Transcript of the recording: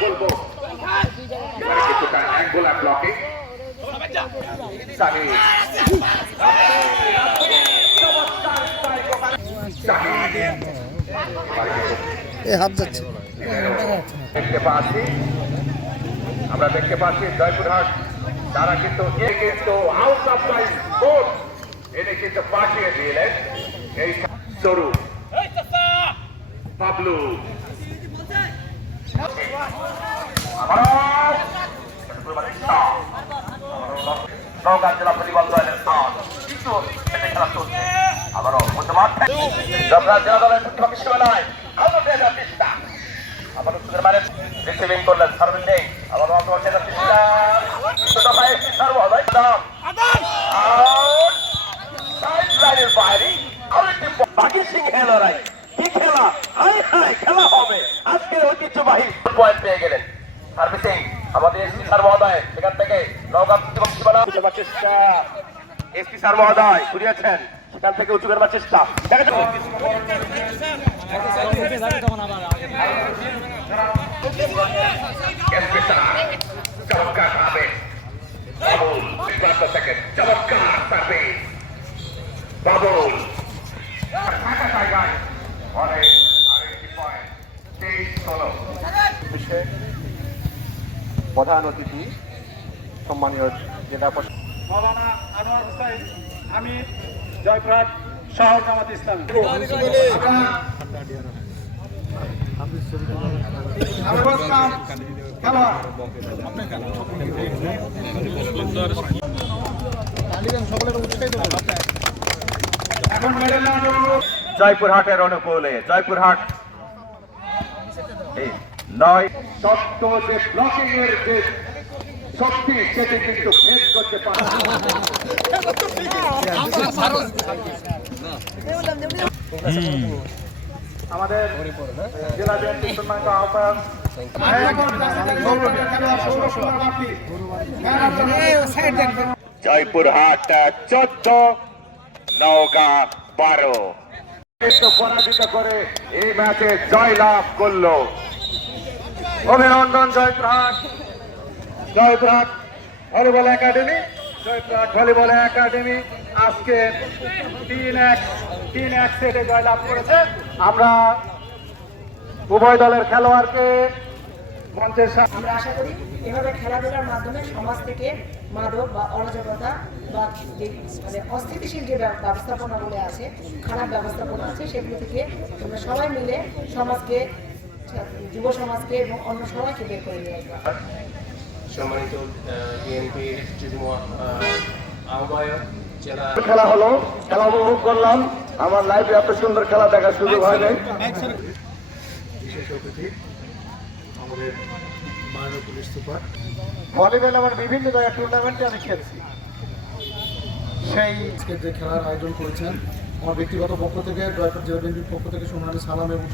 বলব কিছুটা এক গোলা ব্লকে হাত যাচ্ছে। দেখতে পাচ্ছি। আমরা দেখতে পাচ্ছি জয়পুরহাট। তারা কিন্তু এ কিন্তু আউট অফ মাই কোর্ট এনে কিন্তু পাঠিয়ে দিলেন। এই সরু। পাবলু। নওগাঁ জেলা ভলিবল দলের স্থান কিন্তু এতে খেলা চলছে আবারও মধ্যমাঠ জবরা জেলা দলের রিসিভিং করলেন সার্ভিস হবে আজকের ঐতিহ্যবাহী পয়েন্ট পেয়ে গেলেন। সার্ভিসিং আমাদের এসপি স্যার মহোদয় এখান থেকে নওগাঁ প্রতিপক্ষ চেষ্টা এসপি স্যার মহোদয় ঘুরিয়েছেন। সেখান থেকে উঁচু করবার চেষ্টা দেখা চমৎকার চমৎকার সার্ভিস প্রধান অতিথি সম্মানীয় জেলা প্রশাসক মৌলানা আনোয়ার হোসাইন আমি জয়পুরহাট শহর জামাত ইসলাম। জয়পুরহাটের অনুকূলে জয়পুরহাট। এই। নয় সত্য যে ব্লকিং এর যে শক্তি সেটি কিন্তু ভেদ করতে পারে আমাদের জেলা বিএনপি সম্মানিত আহ্বায়ক। জয়পুরহাট চোদ্দ নওগাঁ বারো। পরাজিত করে এই ম্যাচে জয়লাভ করল। অভিনন্দন Joypurhat Joypurhat volleyball academy Joypurhat volleyball academy. আজকে তিন এক তিন এক সেটে জয়লাভ করেছে। আমরা উভয় দলের খেলোয়াড়কে মঞ্চের সামনে আমরা আশা করি এভাবে খেলাধুলার মাধ্যমে সমাজ থেকে মাদক বা অরাজকতা বা যে মানে অস্থিতিশীল যে ব্যব- ব্যবস্থাপনাগুলো আছে, খারাপ ব্যবস্থাপনা আছে, সেগুলো থেকে আমরা সবাই মিলে সমাজকে যুব সমাজকে এবং অন্য সবাইকে বের করে নিয়ে আসব। সম্মানিত বিএনপির আহ্বায়ক জেলা খেলা হলো খেলা উপভোগ করলাম। আমার লাইভে এত সুন্দর খেলা দেখার সুযোগ হয় নাই। ভলিবল আমার বিভিন্ন জায়গায় টুর্নামেন্টে আমি খেলছি। সেই যে খেলার আয়োজন করেছেন আমার ব্যক্তিগত পক্ষ থেকে জয়পুর জেলা বিএনপির পক্ষ থেকে সোনালী সালাম এবং